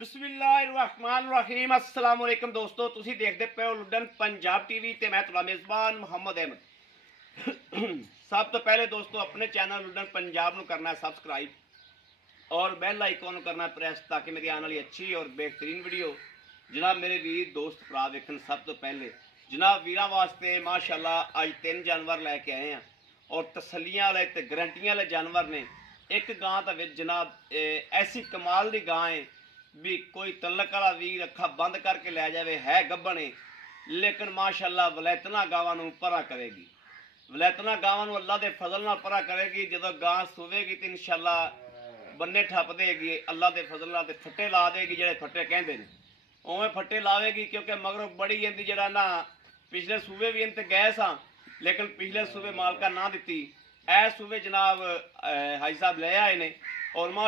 बिस्मिल्लाहिर्रहमानिर्रहीम अस्सलाम वालेकुम दोस्तों, तुसी देखते पे हो लुडन पंजाब टीवी ते मैं तुहाडा मेज़बान मुहम्मद अहमद। सब तो पहले दोस्तों अपने चैनल लुडन पंजाब नूं करना है सबसक्राइब और बैल आइकॉन नूं करना है प्रेस ताकि मेरी आने वाली अच्छी और बेहतरीन वीडियो जनाब मेरे वीर दोस्त भरा वेखन। सब तो पहले जनाब वीरां वास्ते माशाअल्लाह अज 3 जानवर लैके आए हैं और तसलियां वाले ते गारंटियां वाले जानवर ने। एक गां तो जनाब ऐसी कमाल की गां है भी कोई तलक वाला वीर अखा बंद करके लै जाए है गब्बने, लेकिन माशाअल्लाह वलैतना गावां नूं परा करेगी। वलैतना गावां नूं अल्लाह दे फजल नाल परा करेगी। जदों गां सूवेगी तो इंशाअल्लाह बन्ने ठप देगी अल्लाह दे फजल नाल ते फट्टे ला देगी, जेड़े फट्टे कहंदे ने उवें फट्टे लावेगी। क्योंकि मगरों बड़ी इंदी जड़ा ना पिछले सूबे भी इंत गए सां, लेकिन पिछले सूबे मालका ना दिती। ऐ सूबे जनाब हाजी साहब ले आए ने और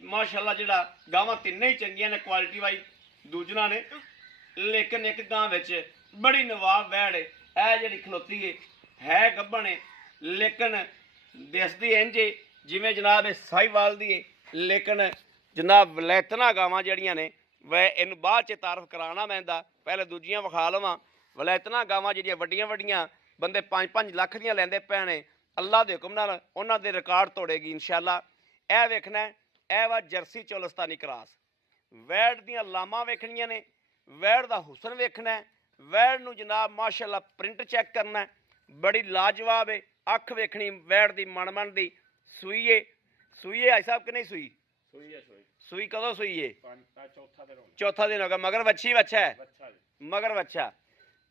माशाअल्लाह जड़ा गावां तिन्ने ही चंगियां ने क्वालिटी वाइज दूजना ने, लेकिन एक गां विच बड़ी नवाब वैड़ है जिहड़ी खलोती है गब्बन है, लेकिन दसदी इंज जिवें जनाब साहिवाल दी है। लेकिन जनाब वलैतना गावां जड़ियां ने वह इन बाद च तारफ कराना पैंदा, पहले दूजियां विखा लवां। वलैतना गावां जिहड़ियां वड्डियां वड्डियां बंदे 5-5 लाख दियां लैंदे पए ने, अल्लाह दे हुक्म नाल उन्हां दे रिकार्ड तोड़ेगी इंशाअल्लाह। यह वेखना है वा जर्सी चोलस्तानी क्रॉस वैड़ दियां लामां वेखनियां ने, वैड़ दा हुसन वेखना है, वैड़ नूं जनाब माशाअल्लाह प्रिंट चेक करना है, बड़ी लाजवाब है। अख वेखनी वैड़ दी मन दी सूई है आई साहब कि नहीं सूई? सूई कदों सूई है? चौथा दिन होगा। मगर वच्छी वच्छा है, मगर वच्छा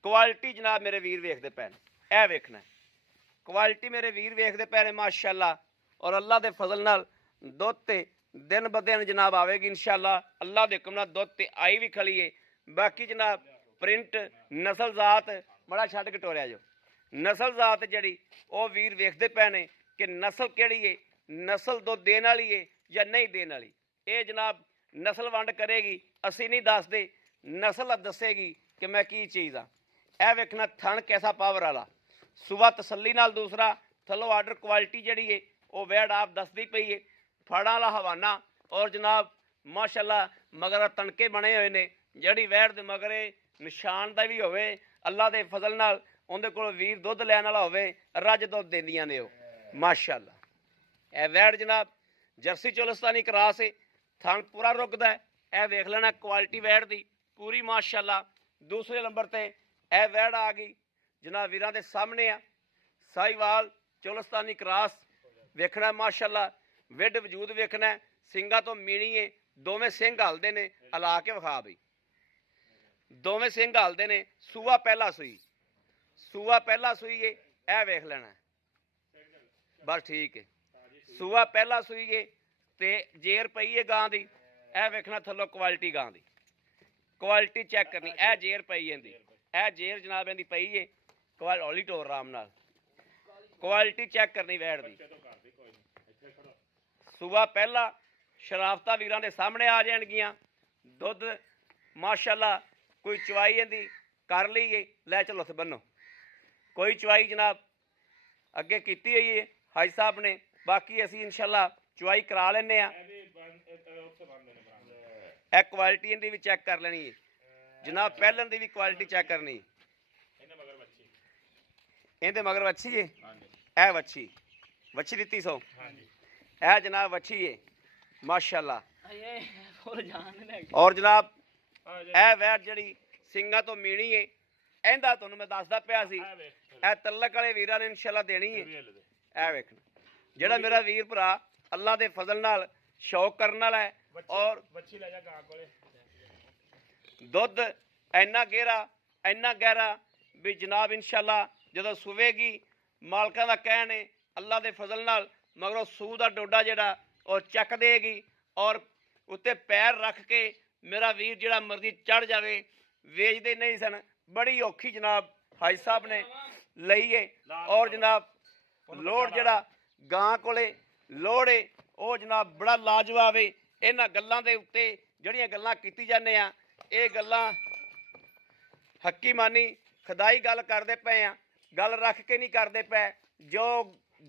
क्वालिटी जनाब मेरे वीर वेखते पे ए वेखना है क्वालिटी मेरे वीर वेखते पे ने माशाअल्लाह। और अल्लाह के फजल नाल दुध ते दिन ब दिन जनाब आवेगी इंशाअल्लाह। अल्लाह के हुक्म नाल दुध ते आई भी खली है। बाकी जनाब प्रिंट नस्ल जात बड़ा छड्ड के टोरिया जो नस्ल जात जड़ी वो वीर वेखते पे ने कि नस्ल केड़ी है, नस्ल दुध देने वाली है या नहीं देने वाली। ये जनाब नस्ल वंड करेगी, असी नहीं दसते, नस्ल दसेगी कि मैं की चीज़ हाँ। यह वेखना थन कैसा पावर वाला सुबह तसली नाल। दूसरा थलो आर्डर क्वालिटी जड़ी है वो वैड़ आप दसदी पई है, फड़ा वाला हवाना और जनाब माशाअल्लाह मगर तणके बने हुए ने। जड़ी वैड़ दे मगरे निशान दा भी होवे अल्लाह दे फजल नाल उहदे कोल वीर दुध लैण वाला होवे, रज दुध देंदियां ने वो माशाअल्लाह। ए वैड़ जनाब जर्सी चोलस्तानी क्रॉस है, थन पूरा रुकदा है। ए वेख लेना क्वालिटी वैड़ दी पूरी माशाअल्लाह। दूसरे नंबर ते ए वैड़ आ गई जनाब वीरां दे सामने आ साहिवाल चोलस्तानी क्रॉस वेखना माशाअल्लाह। विड वजूद वेखना सिंगा तो मीणी है, दोवें सिंह हलदे ने, हला के विखा बई दोवें सिंह हलदे ने। सूआ पहला सूई है, यह वेख लेना बस ठीक है। सूआ पहला सूई है ते जेर पई है गां दी। यह वेखना थल्लों क्वालिटी गां दी क्वालिटी चेक करनी। यह जेर पई इंदी, यह जेर जनाब इंदी पई है। हौली टोर आराम नाल क्वालिटी चेक करनी वैड़ दी। सूआ पहला शराफता वीरां दे सामने आ जाएगियां। दुध माशाअल्लाह कोई चवाई इंदी कर ली है, लै चलो उत्थे बनो कोई चवाई जनाब अगे कीती हुई है हाजी साहब ने। बाकी असी इंशाअल्लाह चवाई करा लेने आ। यह क्वालिटी इंदी भी चेक कर लेनी है जनाब, पहलन दी भी क्वालिटी चेक करनी। इहदे मगर वच्छी है, यह वच्छी दित्ती सो है जनाब, वच्छी है माशाअल्लाह। और जनाब यह वैड़ जड़ी सिंगा तो मीणी है, इहदा तुहानूं मैं दसदा पिया सी यह तलक वाले वीरां ने इंशाअल्लाह देनी है। यह वेखना जिहड़ा मेरा वीर भरा अल्लाह के फजल नाल शौक करने वाला है और दुध इन्ना गहरा भी जनाब इंशाअल्लाह जदों सुवेगी मालकां दा कहण है अल्लाह के फजल नाल मगरों सूह दा डोडा जिहड़ा और चक देगी और उत्ते पैर रख के मेरा वीर जिहड़ा मर्जी चढ़ जावे। वेचते नहीं सन, बड़ी औखी जनाब हाजी साहब ने लई है। और जनाब लोड़ जिहड़ा गां कोले लोड़ है वो जनाब बड़ा लाजवाब है। इन्हां गल्लां दे उत्ते जिहड़ियां गल्लां कीती जाने आ ये गल्लां हक्की मानी खुदाई गल करते पे आ, गल रख के नहीं करते पे। जो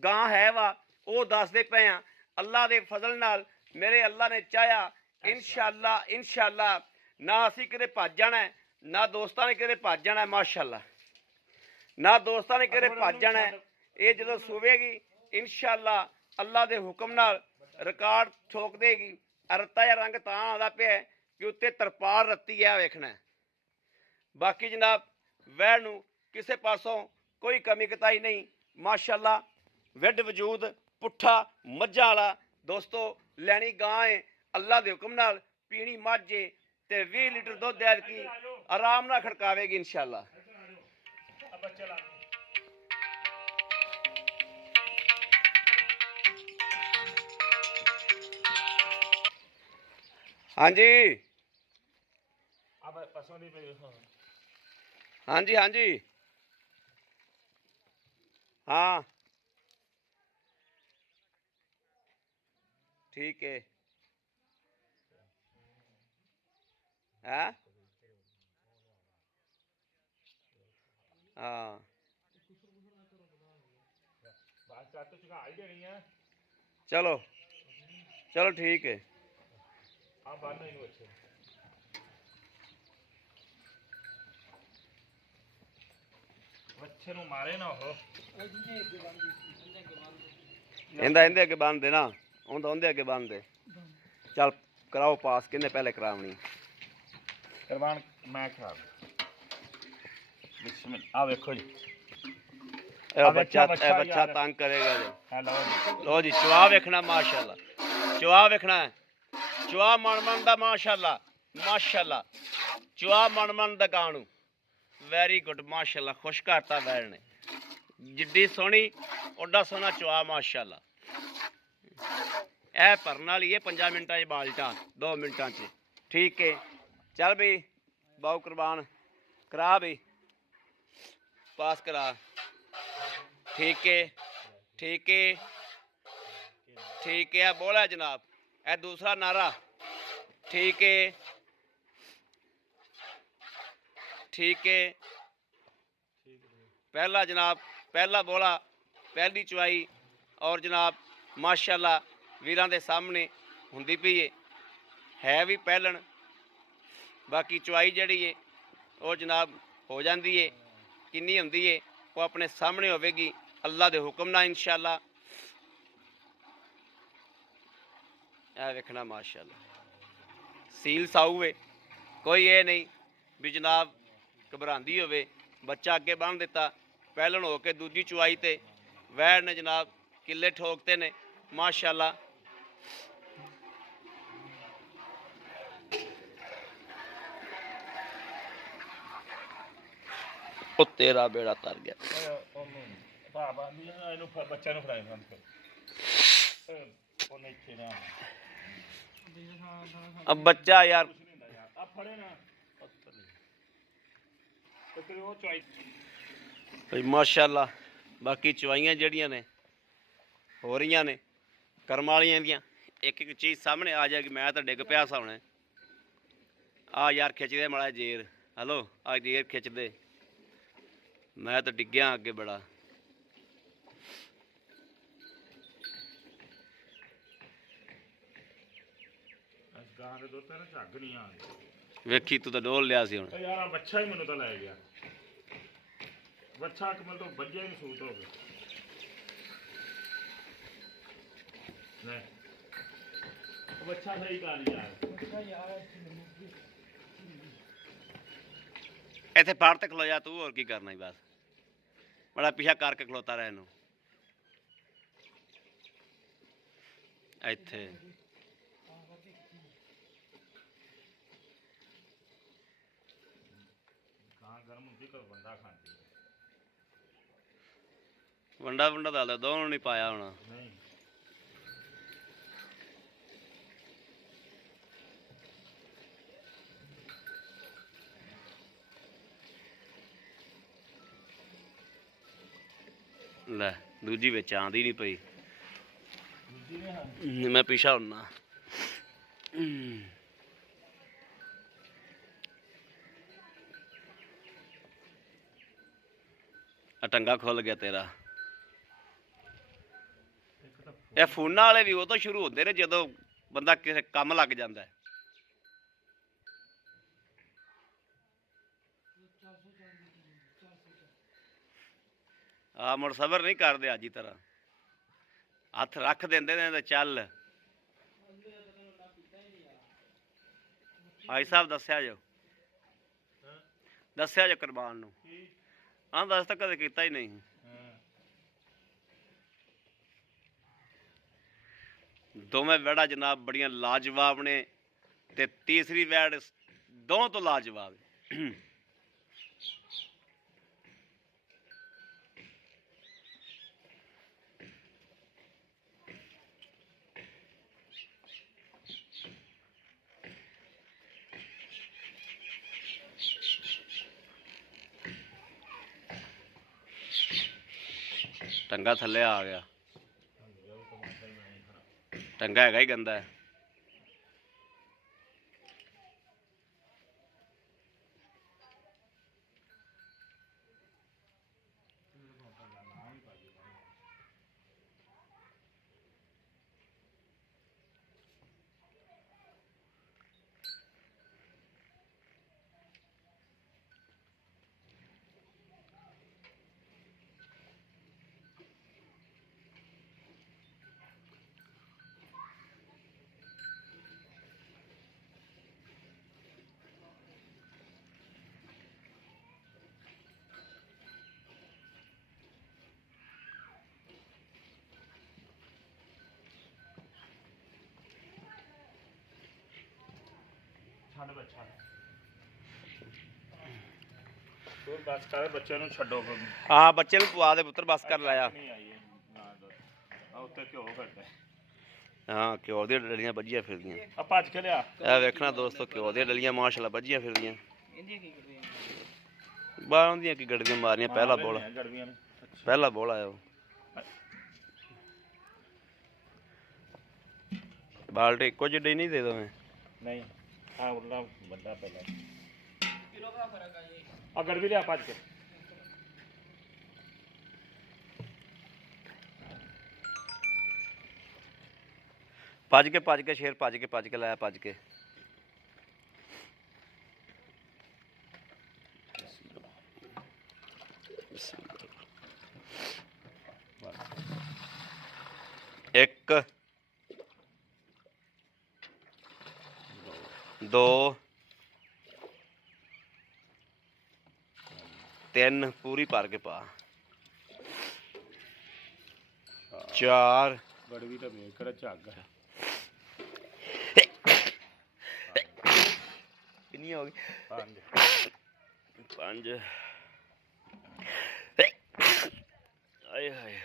गां है वा वो दसदे पे आ। अल्लाह के फजल नाल मेरे अल्लाह ने चाहा ਇਨਸ਼ਾਅੱਲਾ ਨਾ ਅਸੀਂ ਕਿਤੇ ਭੱਜ ਜਾਣਾ ਹੈ, ਨਾ ਦੋਸਤਾਂ ਨੇ ਕਿਤੇ ਭੱਜ ਜਾਣਾ ਹੈ। ਮਾਸ਼ਾਅੱਲਾ ਨਾ ਦੋਸਤਾਂ ਨੇ ਕਿਤੇ ਭੱਜ ਜਾਣਾ ਹੈ। ਇਹ ਜਦੋਂ ਸੂਵੇਗੀ ਇਨਸ਼ਾਅੱਲਾ ਅੱਲਾ ਦੇ ਹੁਕਮ ਨਾਲ ਰਿਕਾਰਡ ਠੋਕ ਦੇਗੀ। ਰੱਤਾ ਜਿਹਾ ਰੰਗ ਤਾਂ ਆਉਂਦਾ ਪਿਆ ਕਿ ਉੱਤੇ ਤਰਪਾਲ ਰੱਤੀ ਹੈ, ਵੇਖਣਾ। ਬਾਕੀ ਜਨਾਬ ਵੈੜ ਨੂੰ ਕਿਸੇ ਪਾਸੋਂ ਕੋਈ ਕਮੀ ਕਤਾਈ ਨਹੀਂ। ਮਾਸ਼ਾਅੱਲਾ ਵਿੱਢ ਵਜੂਦ ਪੁੱਠਾ ਮੱਝਾਂ ਵਾਲਾ ਦੋਸਤੋ ਲੈਣੀ ਗਾਂ ਹੈ, ਅੱਲਾ ਦੇ ਹੁਕਮ ਨਾਲ ਪੀਣੀ ਮੱਝ ਹੈ ਤੇ 20 ਲੀਟਰ ਦੁੱਧ ਐ ਕੀ ਆਰਾਮ ਨਾਲ ਖੜਕਾਵੇਗੀ ਇਨਸ਼ਾਅੱਲਾ। ਹਾਂਜੀ ਹਾਂਜੀ ਹਾਂਜੀ हाँ ठीक है। हाँ हाँ चलो चलो ठीक है। ਬੱਚੇ ਨੂੰ ਮਾਰੇ ਨਾ ਉਹ ਇਹਦੇ ਅੱਗੇ ਬੰਨ ਦੇ ਨਾ, ਉਹਦੇ ਅੱਗੇ ਬੰਨ ਦੇ। ਚੱਲ ਕਰਾਓ ਪਾਸ, ਕਿੰਨੇ ਪਹਿਲੇ ਕਰਾਵਣੀ ਕਰਵਾਨ ਮੈਂ ਖਰਾਬ ਬਿਸਮਿਲ੍ਲਾ। ਆ ਵੇਖੋ ਜੀ ਇਹ ਬੱਚਾ ਤੰਗ ਕਰੇਗਾ ਜੀ। ਲਓ ਜੀ ਚੁਆ ਵੇਖਣਾ ਮਾਸ਼ਾਅੱਲਾ, ਚੁਆ ਵੇਖਣਾ, ਚੁਆ ਮਣ ਦਾ ਮਾਸ਼ਾਅੱਲਾ ਮਾਸ਼ਾਅੱਲਾ, ਚੁਆ ਮਣ ਦਾ ਕਾਣੂ ਵੈਰੀ ਗੁੱਡ ਮਾਸ਼ਾਅੱਲਾ। ਖੁਸ਼ ਕਰਤਾ ਵੈੜ ਨੇ, ਜਿੱਡੀ ਸੋਹਣੀ ਓਡਾ ਸੋਹਣਾ ਚੁਆ ਮਾਸ਼ਾਅੱਲਾ। ਇਹ ਭਰਨ ਵਾਲੀ ਹੈ 5 ਮਿੰਟਾਂ 'ਚ ਬਾਲਟਾ 2 ਮਿੰਟਾਂ 'ਚ ਠੀਕ ਹੈ। ਚੱਲ ਬਈ ਬਾਉ ਕੁਰਬਾਨ ਕਰਾ ਬਈ, ਪਾਸ ਕਰਾ। ਠੀਕ ਹੈ ਠੀਕ ਹੈ ठीक है। बोला जनाब ए दूसरा नारा ठीक है ठीक है। पहला जनाब पहला बोला पहली चुवाई और जनाब माशाअल्लाह वीरां दे सामने हुंदी पई है भी पहलन। बाकी चुवाई जिहड़ी है वो जनाब हो जाती है, किन्नी हुंदी है वो अपने सामने होवेगी अल्लाह दे हुक्म नाल इंशाअल्लाह। वेखना माशाअल्लाह सील साऊ है, कोई ये नहीं भी जनाब घबरांदी होवे। बच्चा अगे बन दिता पहलन हो के दूजी चुवाई ते वैड़ ने जनाब किले ठोकते ने माशाअल्लाह। ओ तेरा बेड़ा तर गया। ਬੱਚਾ ਨੂੰ ਫੜਾਏ ਉਹਨੇ ਇੱਥੇ ਨਾ अब बच्चा यार ਆ ਫੜੇ ਨਾ ਤੇ ਉਹ ਚੁਆਈ भाई माशाअल्लाह। बाकी चुवाइयां जड़ियां ने हो रही ने करम वालियां दियां, एक एक चीज़ सामने आ जाएगी। मैं तो डिग पिया सामने आ यार खिच दे माड़ा जेर। हेलो आ जेर खिच दे, मैं तो डिग्या अगे बड़ा। ਗਾਂ ਦੇ ਦੁੱਧ ਤੇ ਝੱਗ ਨਹੀਂ ਆ ਵੇਖੀ ਤੂੰ ਤਾਂ ਡੋਲ ਲਿਆ ਸੀ ਹੁਣ ਯਾਰ। ਬੱਚਾ ਹੀ ਮੈਨੂੰ ਤਾਂ ਲੈ ਗਿਆ, ਬੱਚਾ ਕਮਲ ਤੋਂ ਵੱਜਿਆ ਹੀ ਸੂਤ ਹੋ ਗਿਆ। ਲੈ ਉਹ ਬੱਚਾ ਸਹੀ ਕਰ ਯਾਰ। ਇੱਥੇ ਫੜ ਤੇ ਖਲੋ ਜਾ ਤੂੰ, ਹੋਰ ਕੀ ਕਰਨਾ ਹੀ ਬਸ ਬੜਾ ਪਿੱਛਾ ਕਰਕੇ ਖਲੋਤਾ ਰਹਿ ਇਹਨੂੰ ਇੱਥੇ। ਗਰਮ ਹੁੰਦੀ ਕਰ ਵੰਡਾ ਖਾਂਦੀ ਵੰਡਾ ਵੰਡਾ ਦਾ ਦੋਨੋਂ ਨਹੀਂ ਪਾਇਆ ਹੋਣਾ। ਨਹੀਂ ਲੈ ਦੂਜੀ ਵਿੱਚ ਆਂਦੀ ਨਹੀਂ ਪਈ, ਮੈਂ ਪਿੱਛਾ ਹੁੰਨਾ। ਟੰਗਾ ਖੁੱਲ ਗਿਆ ਤੇਰਾ। ਇਹ ਫੋਨਾਂ ਵਾਲੇ ਵੀ ਉਹ ਤੋਂ ਸ਼ੁਰੂ ਹੁੰਦੇ ਨੇ ਜਦੋਂ ਬੰਦਾ ਕਿਸੇ ਕੰਮ ਲੱਗ ਜਾਂਦਾ। ਆ ਮੁੜ ਸਬਰ ਨਹੀਂ ਕਰਦੇ ਅੱਜ ਦੀ ਤਰ੍ਹਾਂ ਹੱਥ ਰੱਖ ਦਿੰਦੇ ਨੇ ਤੇ ਚੱਲ ਭਾਈ ਸਾਹਿਬ ਦੱਸਿਆ ਜੋ ਕੁਰਬਾਨ ਨੂੰ ਹਾਂ ਦੱਸ ਤਾਂ ਕਦੇ ਕੀਤਾ ਹੀ ਨਹੀਂ ਦੋਵੇਂ ਵੈੜਾ ਜਨਾਬ ਬੜੀਆਂ ਲਾਜਵਾਬ ਨੇ ਤੇ ਤੀਸਰੀ ਵੈੜ ਦੋਵਾਂ ਤੋਂ ਲਾਜਵਾਬ ਹੈ ਟੰਗਾ ਥੱਲੇ ਆ ਗਿਆ ਟੰਗਾ ਹੈਗਾ ਹੀ ਗੰਦਾ ਹੈ ਛੱਡ ਬੱਚਾ ਤੂੰ ਬਸ ਕਰ ਬੱਚੇ ਨੂੰ ਛੱਡੋ ਫਿਰ ਹਾਂ ਬੱਚੇ ਨੂੰ ਪਵਾ ਦੇ ਪੁੱਤਰ ਬਸ ਕਰ ਲਾਇਆ ਨਹੀਂ ਆਈ ਨਾ ਆ ਉੱਤੇ ਘਿਓ ਘਟਦਾ ਹਾਂ ਘਿਓ ਦੀਆਂ ਡਲੀਆਂ ਵੱਜੀਆਂ ਫਿਰਦੀਆਂ ਆ ਭੱਜ ਕੇ ਲਿਆ ਇਹ ਵੇਖਣਾ ਦੋਸਤੋ ਘਿਓ ਦੀਆਂ ਡਲੀਆਂ ਮਾਸ਼ਾਅੱਲਾ ਵੱਜੀਆਂ ਫਿਰਦੀਆਂ ਇਹਦੀਆਂ ਕੀ ਕਰਦੇ ਆ ਬਾਹਰ ਦੀਆਂ ਕੀ ਗੜਦੀਆਂ ਮਾਰੀਆਂ ਗੜਵੀਆਂ ਨੇ ਪਹਿਲਾ ਬੋਲ ਆਇਆ ਉਹ ਬਾਲਟੀ ਇੱਕੋ ਜਿਹੀ ਨਹੀਂ ਦੇ ਦੋਵੇਂ ਨਹੀਂ ਆ ਉਰਲਾ ਵੱਡਾ ਪਹਿਲਾਂ ਕਿਲੋ ਦਾ ਫਰਕ ਆ ਜੀ ਆ ਗੜਵੀ ਲਿਆ ਭੱਜ ਕੇ ਭੱਜ ਕੇ ਸ਼ੇਰ ਭੱਜ ਕੇ ਲਾਇਆ ਭੱਜ ਕੇ ਇੱਕ ਦੋ ਤਿੰਨ ਪੂਰੀ ਭਰ ਕੇ ਪਾ ਚਾਰ ਗੜਵੀ ਤਾਂ ਵੇਖ ਕਿਹੜਾ ਝੱਗ ਹੈ ਕਿੰਨੀ ਹੋ ਗਈ ਪੰਜ ਆਏ ਹਾਏ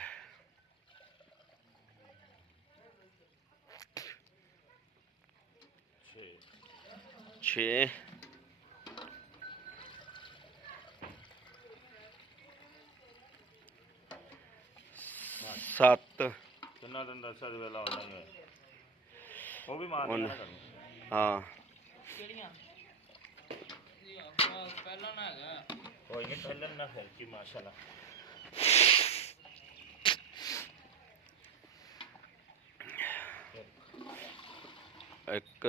6 7 ਕਿੰਨਾ ਦਿਨ ਦੱਸਿਆ ਦੇ ਵੇਲਾ ਆਉਣਾ ਹੀ ਹੈ ਉਹ ਵੀ ਮਾਰ ਹੁਣ- ਦੇਣਾ ਕਰਨੀ ਹਾਂ ਕਿਹੜੀਆਂ ਇਹ ਆਪਾਂ ਪਹਿਲਾਂ ਨਾ ਹੈਗਾ ਕੋਈ ਨਹੀਂ ਪਹਿਲਾਂ ਨਾ ਫਿਰ ਕੀ ਮਾਸ਼ਾਅੱਲਾ ਇੱਕ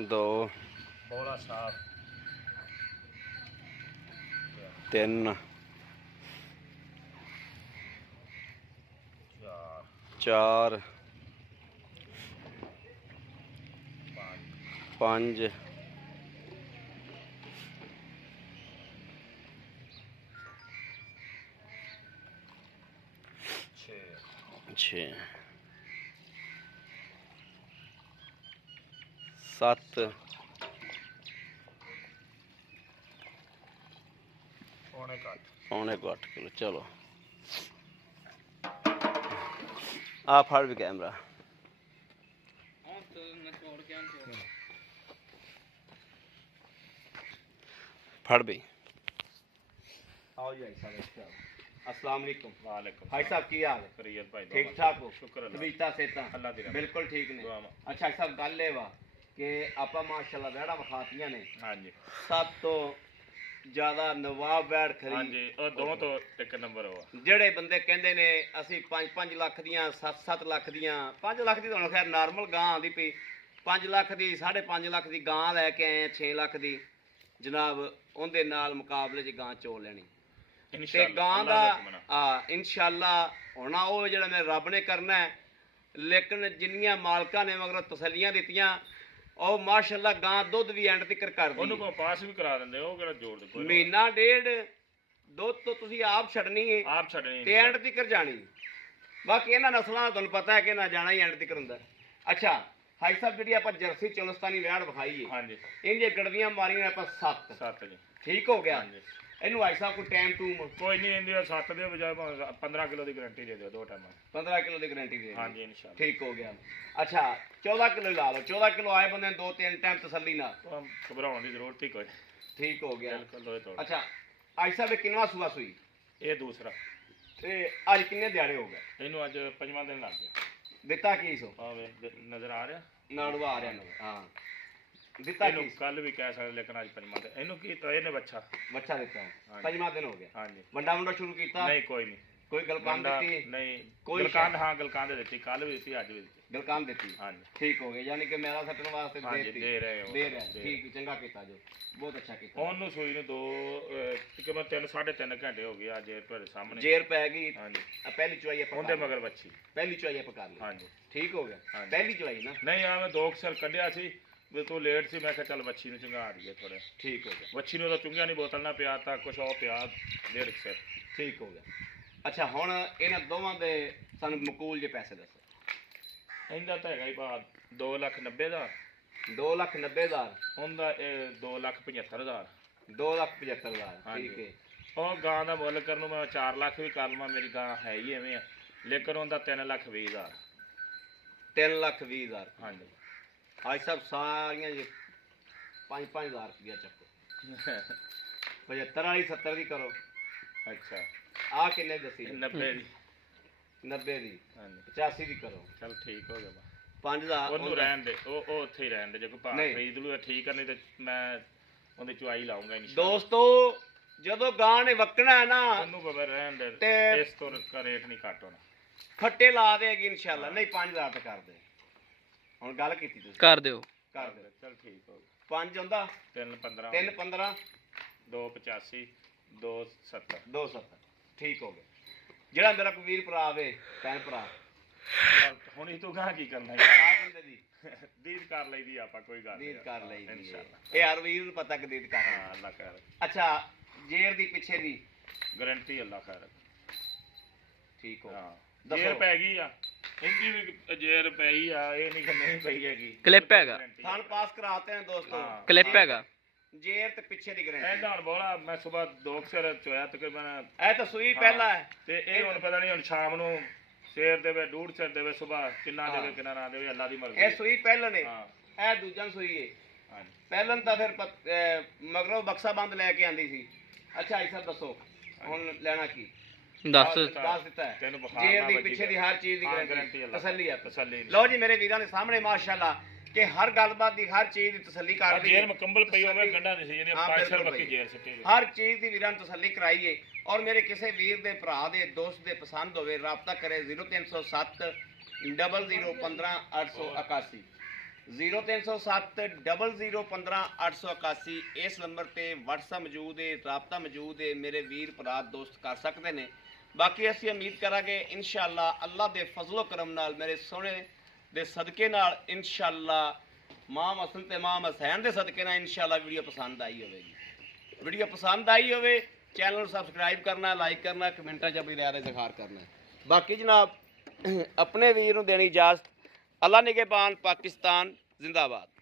ਦੋ ਬੋਲਾ ਸਾਫ ਤਿੰਨ ਚਾਰ ਚਾਰ ਪੰਜ ਪੰਜ ਛੇ 6 7 ਪੌਣੇ ਘੱਟ ਪੌਣੇ 8 ਕਿਲੋ ਚਲੋ ਆ ਫੜ ਵੀ ਕੈਮਰਾ ਹੁਣ ਤੋਂ ਨਚੋੜ ਕੇ ਆਂ ਫੜ ਬਈ आओ जी भाई साहब अस्सलाम वालेकुम ਵਾਲੇਕੁਮ भाई साहब की हाल है ਕਰੀਅਰ ਭਾਈ ठीक ठाक हो ਸ਼ੁਕਰ ਅੱਲਾ तबीयतां सेहतां ਅੱਲਾ ਦੀ ਰਹਿਮਤ बिल्कुल ठीक ने ਦੁਆਵਾਂ अच्छा साहब गल ये वा कि आपा माशाल्लाह वैड़ा विखातियां ने ਹਾਂਜੀ सब तो ਜ਼ਿਆਦਾ ਨਵਾਬ ਵੈੜ ਖਰੀ ਹਾਂਜੀ ਉਹ ਦੋਵਾਂ ਤੋਂ ਇੱਕ ਨੰਬਰ ਹੋਆ ਜਿਹੜੇ ਬੰਦੇ ਕਹਿੰਦੇ ਨੇ ਅਸੀਂ 5-5 ਲੱਖ ਦੀਆਂ 7-7 ਲੱਖ ਦੀਆਂ 5 ਲੱਖ ਦੀ ਤੁਹਾਨੂੰ ਖੈਰ ਨਾਰਮਲ ਗਾਂ ਆਂਦੀ ਪਈ 5 ਲੱਖ ਦੀ 5.5 ਲੱਖ ਦੀ ਗਾਂ ਲੈ ਕੇ ਆਏ ਆ 6 ਲੱਖ ਦੀ ਜਨਾਬ ਉਹਦੇ ਨਾਲ ਮੁਕਾਬਲੇ 'ਚ ਗਾਂ ਚੋ ਲੈਣੀ ਤੇ ਇਨਸ਼ਾਅੱਲਾ ਗਾਂ ਦਾ ਅੱਲਾ ਹੁਕਮ ਇਨਸ਼ਾਅੱਲਾ ਹੋਣਾ ਉਹ ਜਿਹੜਾ ਮੇਰੇ ਰੱਬ ਨੇ ਕਰਨਾ ਹੈ। ਲੇਕਿਨ ਜਿੰਨੀਆਂ ਮਾਲਕਾਂ ਨੇ ਮਗਰ ਤਸੱਲੀਆਂ ਦਿੱਤੀਆਂ ਉਹ ਮਾਸ਼ਾਅੱਲਾ ਗਾਂ ਦੁੱਧ ਵੀ ਐਂਡ ਤੱਕ ਕਰਦੀ ਉਹਨੂੰ ਕੋ ਪਾਸ ਵੀ ਕਰਾ ਦਿੰਦੇ ਉਹ ਕਿਹੜਾ ਜੋੜ ਦੇ ਕੋਈ ਨਾ। ਮਹੀਨਾ ਡੇਢ ਦੁੱਧ ਤੋਂ ਤੁਸੀਂ ਆਪ ਛੱਡਣੀ ਹੈ ਆਪ ਛੱਡਣੀ ਤੇ ਐਂਡ ਤੱਕ ਜਾਣੀ। ਬਾਕੀ ਇਹਨਾਂ ਨਸਲਾਂ ਦਾ ਤੁਹਾਨੂੰ ਪਤਾ ਹੈ ਕਿ ਨਾ ਜਾਣਾ ਹੀ ਐਂਡ ਤੱਕ ਹੁੰਦਾ। ਅੱਛਾ ਹਾਈ ਸਾਹਿਬ ਜਿਹੜੀ ਆਪਾਂ ਜਰਸੀ ਚੁਲਸਤਾਨੀ ਵੈੜ ਵਿਖਾਈ ਹੈ ਹਾਂਜੀ ਇਹਦੀਆਂ ਗੜਵੀਆਂ ਮਾਰੀਆਂ ਆਪਾਂ 7 7 ਜੀ ਠੀਕ ਹੋ ਗਿਆ। ਹਾਂਜੀ ਇਹਨੂੰ ਹਾਈ ਸਾਹਿਬ ਕੋਈ ਟਾਈਮ ਟੂਮ ਕੋਈ ਨਹੀਂ ਇਹਦੀ 7 ਦੇ ਬਜਾਏ 15 ਕਿਲੋ ਦੀ ਗਾਰੰਟੀ ਦੇ ਦਿਓ 2 ਟਾਈਮ 15 ਕਿਲੋ ਦੀ ਗਾਰੰਟੀ ਦੇ ਹਾਂਜੀ ਇਨਸ਼ਾਅੱਲਾ ਠੀਕ ਹੋ ਗਿਆ। ਅੱਛਾ 14 ਕਿਲੋ ਲਾ ਲਓ 14 ਕਿਲੋ ਆਏ ਬੰਦੇ ਨੇ 2-3 ਟਾਈਮ ਤਸੱਲੀ ਨਾਲ ਘਬਰਾਉਣ ਦੀ ਜ਼ਰੂਰਤ ਹੀ ਕੋਈ ਠੀਕ ਹੋ ਗਿਆ। ਬਿਲਕੁਲ ਲੋਏ ਤੋੜ ਅੱਛਾ ਹਾਈ ਸਾਹਿਬ ਇਹ ਕਿੰਨਵਾਂ ਸੂਆ ਸੂਈ ਇਹ ਦੂਸਰਾ ਤੇ ਅੱਜ ਕਿੰਨੇ ਦਿਹਾੜੇ ਹੋ ਗਏ ਇਹਨੂੰ ਅੱਜ 5ਵਾਂ ਦਿਨ ਲੱਗ ਗਿਆ ਦਿੱਤਾ ਕੀ ਸੋ ਆ ਵੇ ਨਜ਼ਰ ਆ ਰਿਹਾ ਨਾੜਵਾ ਆ ਰਿਹਾ ਨੂੰ ਹਾਂ ਦਿੱਤਾ ਇਹਨੂੰ ਕੀ ਕੱਲ ਵੀ ਕਹਿ ਸਕਦੇ ਲੇਕਿਨ ਅੱਜ 5ਵਾਂ ਦਿਨ ਇਹਨੂੰ ਕੀ ਤਾਂ ਇਹਨੇ ਬੱਚਾ ਬੱਚਾ ਦਿੱਤਾ ਹਾਂਜੀ। ਪੰਜਵਾਂ ਦਿਨ ਹੋ ਗਿਆ ਹਾਂਜੀ ਵੰਡਾ ਮੁੰਡਾ ਸ਼ੁਰੂ ਕੀਤਾ ਨਹੀਂ ਕੋਈ ਨਹੀਂ ਕੋਈ ਗਲਕਾਨ ਬੰਦਾ ਦਿੱਤੀ ਨਹੀਂ ਕੋਈ ਗਲਕਾਨ ਹਾਂ ਗਲਕਾਨ ਦੇ ਦਿੱਤੀ ਕੱਲ ਵੀ ਦਿੱਤੀ ਅੱਜ ਵੀ ਦਿੱਤੀ ਗਲਕਾਨ ਦਿੱਤੀ ਹਾਂਜੀ ਠੀਕ ਹੋ ਗਿਆ ਯਾਨੀ ਕਿ ਮੇਰਾ ਸੱਟਣ ਵਾਸਤੇ ਹਾਂਜੀ ਦਿੱਤੀ ਦੇ ਰਹੇ ਹੋ ਦੇ ਰਿਹਾ ਠੀਕ ਚੰਗਾ ਕੀਤਾ ਜੋ ਬਹੁਤ ਅੱਛਾ ਕੀਤਾ ਉਹਨੂੰ ਸੂਈ ਨੂੰ ਤਕਰੀਬਨ 3.5 ਘੰਟੇ ਹੋ ਗਏ ਅੱਜ ਤੁਹਾਡੇ ਸਾਹਮਣੇ ਜੇਰ ਪੈ ਗਈ ਹਾਂਜੀ ਆ ਪਹਿਲੀ ਚੁਆਈ ਆਪਾਂ ਉਹਦੇ ਕਰ ਲਈ। ਮਗਰ ਬੱਚੀ ਪਹਿਲੀ ਚੁਆਈ ਆਪਾਂ ਕਰ ਲਈ ਹਾਂਜੀ ਠੀਕ ਹੋ ਗਿਆ ਹਾਂਜੀ। ਪਹਿਲੀ ਚੁਆਈ ਨਾ ਨਹੀਂ ਆ ਮੈਂ 2 ਅਕਸਰ ਕੱਢਿਆ ਸੀ ਵੀ ਤੂੰ ਲੇਟ ਸੀ ਮੈਂ ਕਿਹਾ ਚੱਲ ਬੱਚੀ ਨੂੰ ਚੰਗਾ ਦਈਏ ਥੋੜਾ ਠੀਕ ਹੋ ਗਿਆ ਬੱਚੀ ਨੂੰ ਤਾਂ ਚੁੰਗਿਆ ਨਹੀਂ ਬੋਤਲ ਨਾ ਪਿਆ ਤਾਂ ਕੁਛ ਉਹ ਪਿਆ 1.5 ਅਕਸਰ ਠੀਕ ਹੋ ਗਿਆ। ਅੱਛਾ ਹੁਣ ਇਹਨਾਂ ਦੋਵਾਂ ਦੇ ਸਾਨੂੰ ਮਕੂਲ ਜੇ ਪੈਸੇ ਦੱਸੋ। ਇਹਦਾ ਤਾਂ ਹੈਗਾ ਹੀ ਬਾਅਦ 2,90,000 ਦਾ 2,90,000 ਉਹਦਾ 2,75,000 2,75,000 ਹਾਂਜੀ। ਠੀਕ ਹੈ। ਉਹ ਗਾਂ ਦਾ ਮੁੱਲ ਕਰਨ ਨੂੰ ਮੈਂ 4 ਲੱਖ ਵੀ ਕਰ ਲਵਾਂ ਮੇਰੀ ਗਾਂ ਹੈ ਹੀ ਐਵੇਂ ਆ ਲੇਕਿਨ ਉਹਦਾ 3,20,000 3,20,000 ਹਾਂਜੀ ਅੱਜ ਸਭ ਸਾਰੀਆਂ ਜੀ 5-5,000 ਰੁਪਇਆ ਚੱਕੋ 75 ਵਾਲੀ 70 ਦੀ ਕਰੋ ਅੱਛਾ ਆ ਕਿੰਨੇ ਦੱਸੀ ਇਹ 90 ਦੀ 90 ਦੀ ਹਾਂਜੀ 85 ਦੀ ਕਰੋ ਚਲ ਠੀਕ ਹੋ ਗਿਆ ਬਾ 5,000 ਉਹਨੂੰ ਰਹਿਣ ਦੇ ਉਹ ਉੱਥੇ ਹੀ ਰਹਿਣ ਦੇ ਜੇ ਕੋਈ ਭਾਅ ਨਹੀਂ। ਖਰੀਦ ਲੂ ਠੀਕ ਆ ਨਹੀਂ ਤੇ ਮੈਂ ਉਹਦੀ ਚੁਆਈ ਲਾਉਂਗਾ ਇਨਸ਼ਾਅੱਲਾ ਦੋਸਤੋ ਜਦੋਂ ਗਾਂ ਨੇ ਵਕਣਾ ਹੈ ਨਾ ਉਹਨੂੰ ਬਵੇ ਰਹਿਣ ਦੇ ਤੇ- ਇਸ ਤੋਂ ਰੇਟ ਨਹੀਂ ਘੱਟ ਹੋਣਾ ਖੱਟੇ ਲਾ ਦੇਗੀ ਇਨਸ਼ਾਅੱਲਾ ਨਹੀਂ 5,000 ਤੇ ਕਰ ਦੇ ਹੁਣ ਗੱਲ ਕੀਤੀ ਤੁਸੀਂ ਕਰ ਦਿਓ ਕਰ ਦੇ ਚਲ ਠੀਕ ਹੋ ਗਿਆ 5 ਹੁੰਦਾ 3,15 3-15 2,85 2,70 270 ਠੀਕ ਹੋ ਗਿਆ। ਜਿਹੜਾ ਮੇਰਾ ਕੋਈ ਵੀਰ ਭਰਾ ਆਵੇ ਭੈਣ ਭਰਾ ਹੁਣ ਇਹ ਤੋਂ ਗਾਂ ਕੀ ਕਰਨਾ ਆ ਹੈ ਬੰਦੇ ਦੀ ਦੀਦ ਕਰ ਲਈਦੀ ਆਪਾਂ ਕੋਈ ਗੱਲ ਦੀਦ ਕਰ ਲਈ ਦੀ ਹੈ। ਇਨਸ਼ਾਅੱਲਾ ਇਹ ਹਰ ਵੀਰ ਨੂੰ ਪਤਾ ਕਿ ਦੀਦ ਕਰ ਹਾਂ ਅੱਲਾ ਖੈਰ ਅੱਛਾ ਜੇਰ ਦੀ ਪਿੱਛੇ ਦੀ ਗਾਰੰਟੀ ਅੱਲਾ ਖੈਰ ਠੀਕ ਹੋ ਹਾਂ ਦੱਸੋ। ਜੇਰ ਪੈ ਗਈ ਆ ਇਹਦੀ ਵੀ ਜੇਰ ਪਈ ਆ ਇਹ ਨਹੀਂ ਕਿ ਨਹੀਂ ਪਈ ਹੈਗੀ ਕਲਿੱਪ ਹੈਗਾ। ਥਾਨ ਪਾਸ ਕਰਾਤੇ हैं दोस्तों ਹਾਂ। ਕਲਿੱਪ ਹੈਗਾ जेर ਤੇ ਪਿੱਛੇ ਦੀ ਗਰੰਟੀ ਇਹਦਾ ਹੁਣ ਬੋਲਾ ਮੈਂ ਸਵੇਰ 2 ਅਕਸਰ ਚੋਇਆ ਤਕਰੀਬਨ ਇਹ ਤਾਂ ਸੂਈ ਪਹਿਲਾ ਹੈ ਤੇ ਇਹ ਹੁਣ ਪਤਾ ਨਹੀਂ ਹੁਣ ਸ਼ਾਮ ਨੂੰ ਸ਼ੇਰ ਦੇਵੇ ਡੂਢ ਸਿਰ ਦੇਵੇ ਸਵੇਰ ਕਿੰਨਾ ਦੇਵੇ ਕਿੰਨਾ ਨਾ ਦੇਵੇ ਅੱਲਾ ਦੀ ਮਰਜ਼ੀ ਇਹ ਸੂਈ ਪਹਿਲਨ ਹੈ ਹਾਂ ਇਹ ਦੂਜਾ ਸੂਈ ਹੈ ਹਾਂਜੀ ਪਹਿਲਨ ਤਾਂ ਫਿਰ ਮਗਰੋਂ ਬਕਸਾ ਬੰਦ ਲੈ ਕੇ ਆਂਦੀ ਸੀ। ਅੱਛਾ ਇਹ ਸਭ ਦੱਸੋ ਹੁਣ ਲੈਣਾ ਕੀ ਦੱਸ ਦੱਸ ਦਿੱਤਾ ਹੈ ਤੈਨੂੰ ਬੁਖਾਰ ਜੇਰ ਨਾ ਦੀ ਵੱਜੀ ਪਿੱਛੇ ਦੀ ਹਰ ਚੀਜ਼ ਦੀ ਹਾਂ, ਗਰੰਟੀ guarantee ਅੱਲਾ ਤਸੱਲੀ ਹੈ ਤਸੱਲੀ ਲਓ ਜੀ ਮੇਰੇ ਵੀਰਾਂ ਦੇ ਸਾਹਮਣੇ ਮਾਸ਼ਾਅੱਲਾ ਕਿ ਹਰ ਗੱਲਬਾਤ ਦੀ ਹਰ ਚੀਜ਼ ਦੀ ਤਸੱਲੀ ਆ ਕਰਦੀ ਜੇਰ ਮੁਕੰਮਲ ਪਈ ਹੋਵੇ ਗੰਢਾ ਨਹੀਂ ਸੀ ਇਹਨੇ ਹਾਂ, 5 ਬਿਲਕੁਲ ਸਾਲ ਬੱਕੀ ਪਈ। ਜੇਰ ਸਿੱਟੀ ਹਰ ਚੀਜ਼ ਦੀ ਵੀਰਾਂ ਨੂੰ ਤਸੱਲੀ ਕਰਾਈਏ ਔਰ ਮੇਰੇ ਕਿਸੇ ਵੀਰ ਦੇ ਭਰਾ ਦੇ ਦੋਸਤ ਦੇ ਪਸੰਦ ਹੋਵੇ ਰਾਬਤਾ ਕਰੇ 0307 0015 881 0307 0015 881 ਇਸ ਨੰਬਰ ਤੇ WhatsApp ਮੌਜੂਦ ਹੈ ਰਾਬਤਾ ਮੌਜੂਦ ਹੈ ਮੇਰੇ ਵੀਰ ਭਰਾ ਦੋਸਤ ਕਰ ਸਕਦੇ ਨੇ। ਬਾਕੀ ਅਸੀਂ ਉਮੀਦ ਕਰਾਂਗੇ ਇਨਸ਼ਾਅੱਲਾ ਅੱਲਾ ਦੇ ਫਜ਼ਲ ਕਰਮ ਨਾਲ ਮੇਰੇ ਸੋਹਣੇ ਦੇ ਸਦਕੇ ਨਾਲ ਇਨਸ਼ਾਅੱਲਾ ਮਾਮ ਹਸਨ ਤੇ ਮਾਮ ਹਸੈਨ ਦੇ ਸਦਕੇ ਨਾਲ ਇਨਸ਼ਾਅੱਲਾ ਵੀਡੀਓ ਪਸੰਦ ਆਈ ਹੋਵੇਗੀ। ਵੀਡੀਓ ਪਸੰਦ ਆਈ ਹੋਵੇ ਚੈਨਲ ਨੂੰ ਸਬਸਕ੍ਰਾਈਬ ਕਰਨਾ ਲਾਈਕ ਕਰਨਾ ਕਮੈਂਟਾਂ 'ਚ ਆਪਣੀ ਰਾਏ ਦਾ ਇਜ਼ਹਾਰ ਕਰਨਾ। ਬਾਕੀ ਜਨਾਬ ਆਪਣੇ ਵੀਰ ਨੂੰ ਦੇਣੀ ਇਜਾਜ਼ਤ। ਅੱਲਾ ਨਿਗਹਿਬਾਨ ਪਾਕਿਸਤਾਨ ਜ਼ਿੰਦਾਬਾਦ।